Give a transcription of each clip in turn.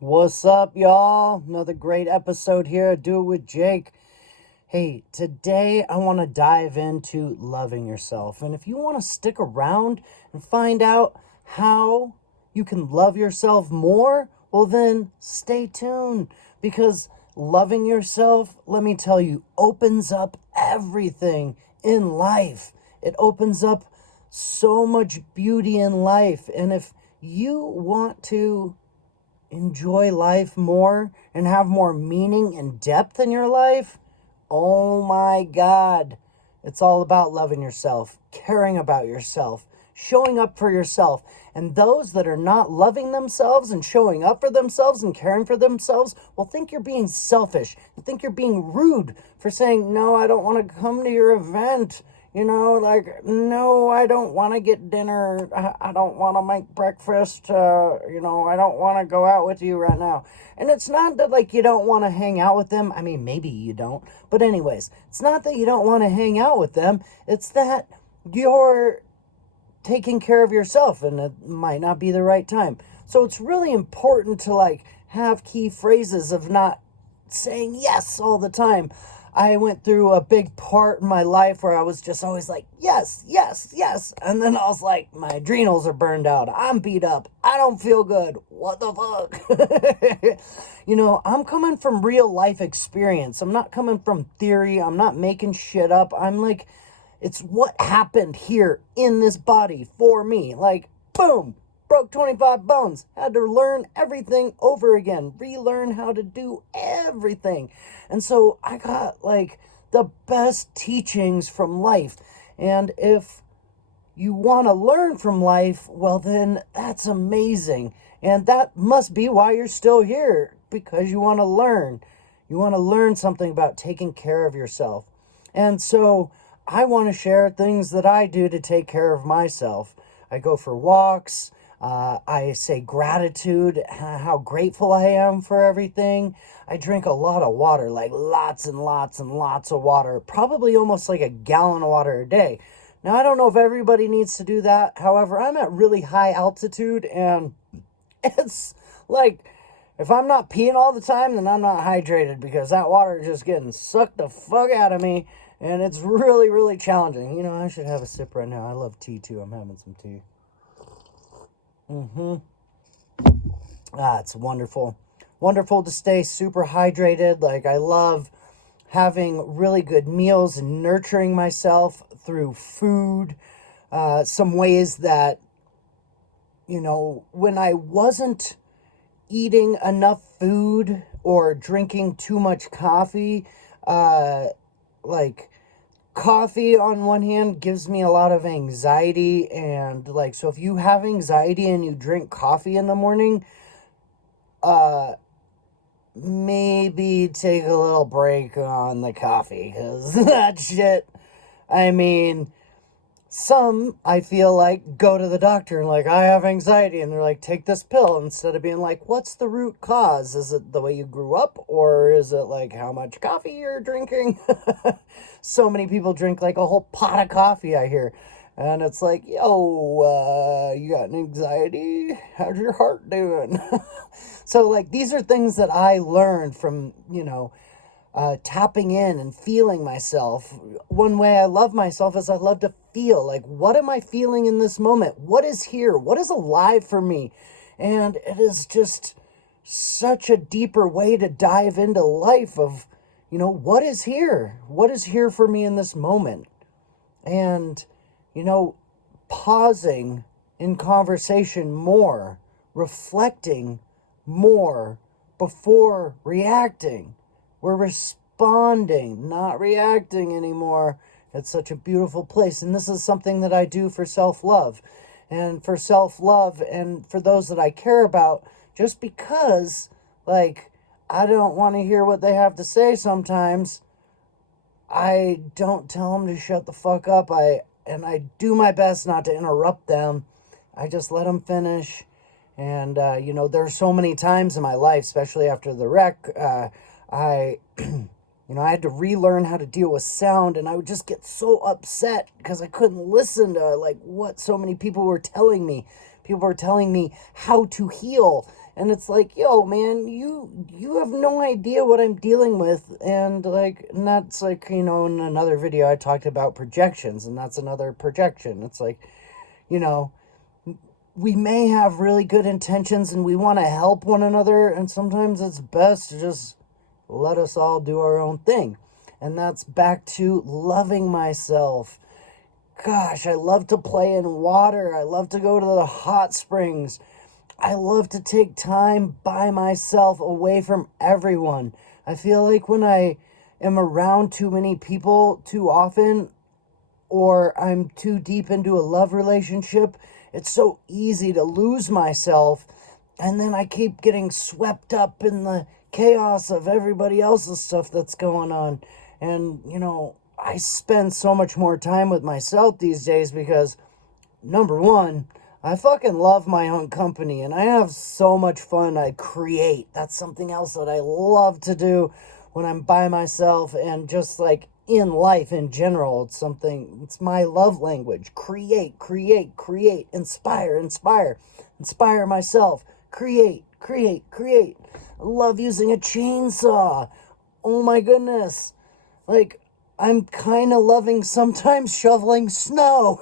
What's up, y'all? Another great episode here. Do it with Jake. Hey, today I want to dive into loving yourself. And if you want to stick around and find out how you can love yourself more, well, then stay tuned because loving yourself, let me tell you, opens up everything in life. It opens up so much beauty in life. And if you want to enjoy life more and have more meaning and depth in your life, oh my God, it's all about loving yourself, caring about yourself, showing up for yourself. And those that are not loving themselves and showing up for themselves and caring for themselves will think you're being selfish and think you're being rude for saying, no, I don't want to come to your event. No, I don't want to get dinner. I don't want to make breakfast. I don't want to go out with you right now. And it's not that, like, you don't want to hang out with them. I mean, maybe you don't. But anyways, it's not that you don't want to hang out with them. It's that you're taking care of yourself and it might not be the right time. So it's really important to, like, have key phrases of not saying yes all the time. I went through a big part in my life where I was just always like, yes, yes, yes. And then I was like, my adrenals are burned out. I'm beat up. I don't feel good. What the fuck? I'm coming from real life experience. I'm not coming from theory. I'm not making shit up. I'm like, it's what happened here in this body for me. Like, boom. Broke 25 bones, had to learn everything over again, relearn how to do everything. And so I got like the best teachings from life. And if you want to learn from life, well, then that's amazing. And that must be why you're still here, because you want to learn. You want to learn something about taking care of yourself. And so I want to share things that I do to take care of myself. I go for walks. I say gratitude, how grateful I am for everything. I drink a lot of water, like lots and lots and lots of water, probably almost like a gallon of water a day. Now, I don't know if everybody needs to do that. However, I'm at really high altitude and it's like, if I'm not peeing all the time, then I'm not hydrated because that water is just getting sucked the fuck out of me. And it's really, really challenging. I should have a sip right now. I love tea too. I'm having some tea. It's wonderful. Wonderful to stay super hydrated. Like, I love having really good meals and nurturing myself through food. Some ways that, when I wasn't eating enough food or drinking too much coffee, like, coffee on one hand gives me a lot of anxiety, and like, so if you have anxiety and you drink coffee in the morning, maybe take a little break on the coffee, because that shit, I mean, some, I feel like, go to the doctor and like, I have anxiety, and they're like, take this pill, instead of being like, what's the root cause? Is it the way you grew up, or is it like how much coffee you're drinking? So many people drink like a whole pot of coffee, I hear, and it's like, yo, you got an anxiety? How's your heart doing? So, like, these are things that I learned from, tapping in and feeling myself. One way I love myself is I love to feel. Like, what am I feeling in this moment? What is here? What is alive for me? And it is just such a deeper way to dive into life of, what is here? What is here for me in this moment? And, pausing in conversation more, reflecting more before reacting. We're responding, not reacting anymore. It's such a beautiful place. And this is something that I do for self-love. And for self-love and for those that I care about, just because, like, I don't want to hear what they have to say sometimes, I don't tell them to shut the fuck up. I do my best not to interrupt them. I just let them finish. And, there's so many times in my life, especially after the wreck, I had to relearn how to deal with sound, and I would just get so upset because I couldn't listen to, like, what so many people were telling me. People were telling me how to heal, And it's like, yo, man, you have no idea what I'm dealing with. And like, and that's like, in another video I talked about projections, and that's another projection. It's like, you know, we may have really good intentions and we want to help one another, and sometimes it's best to just let us all do our own thing. And that's back to loving myself. Gosh, I love to play in water. I love to go to the hot springs. I love to take time by myself away from everyone. I feel like when I am around too many people too often, or I'm too deep into a love relationship, it's so easy to lose myself. And then I keep getting swept up in the chaos of everybody else's stuff that's going on. And, I spend so much more time with myself these days because, number one, I fucking love my own company and I have so much fun. I create. That's something else that I love to do when I'm by myself, and just like in life in general. It's my love language. Create, create, create, inspire, inspire, inspire myself, create, create, create. I love using a chainsaw. Oh my goodness. Like, I'm kind of loving sometimes shoveling snow.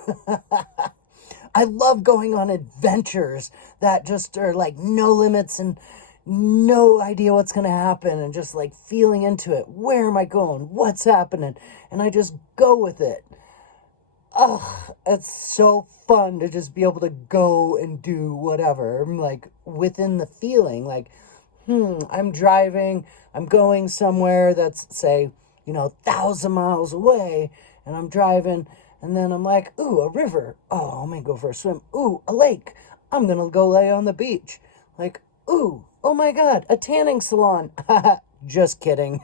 I love going on adventures that just are like no limits and no idea what's going to happen, and just like feeling into it. Where am I going? What's happening? And I just go with it. Ugh, it's so fun to just be able to go and do whatever. I'm like within the feeling, like, I'm driving, I'm going somewhere that's, say, 1,000 miles away, and I'm driving, and then I'm like, ooh, a river. Oh, I'm gonna go for a swim. Ooh, a lake. I'm gonna go lay on the beach. Like, ooh, oh my God, a tanning salon. Just kidding.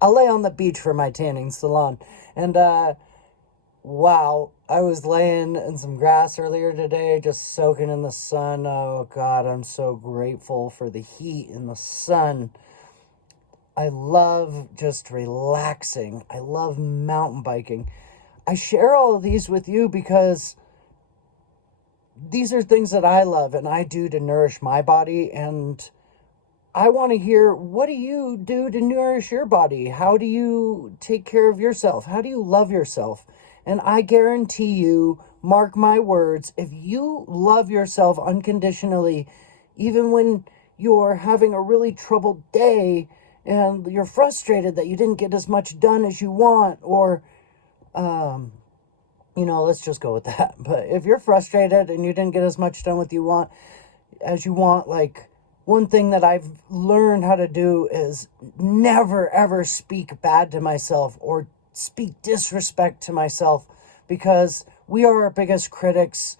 I'll lay on the beach for my tanning salon. And, wow, I was laying in some grass earlier today, just soaking in the sun. Oh God, I'm so grateful for the heat and the sun. I love just relaxing. I love mountain biking. I share all of these with you because these are things that I love and I do to nourish my body. And I want to hear, what do you do to nourish your body? How do you take care of yourself? How do you love yourself? And I guarantee you, mark my words, if you love yourself unconditionally, even when you're having a really troubled day and you're frustrated that you didn't get as much done as you want, or, let's just go with that. But if you're frustrated and you didn't get as much done as you want, like, one thing that I've learned how to do is never, ever speak bad to myself or speak disrespect to myself, because we are our biggest critics.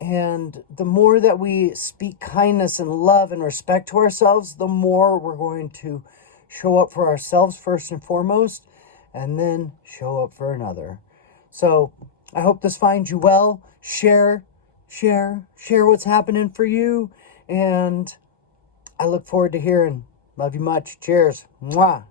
And the more that we speak kindness and love and respect to ourselves, the more we're going to show up for ourselves first and foremost, and then show up for another. So I hope this finds you well. Share what's happening for you. And I look forward to hearing. Love you much. Cheers. Mwah.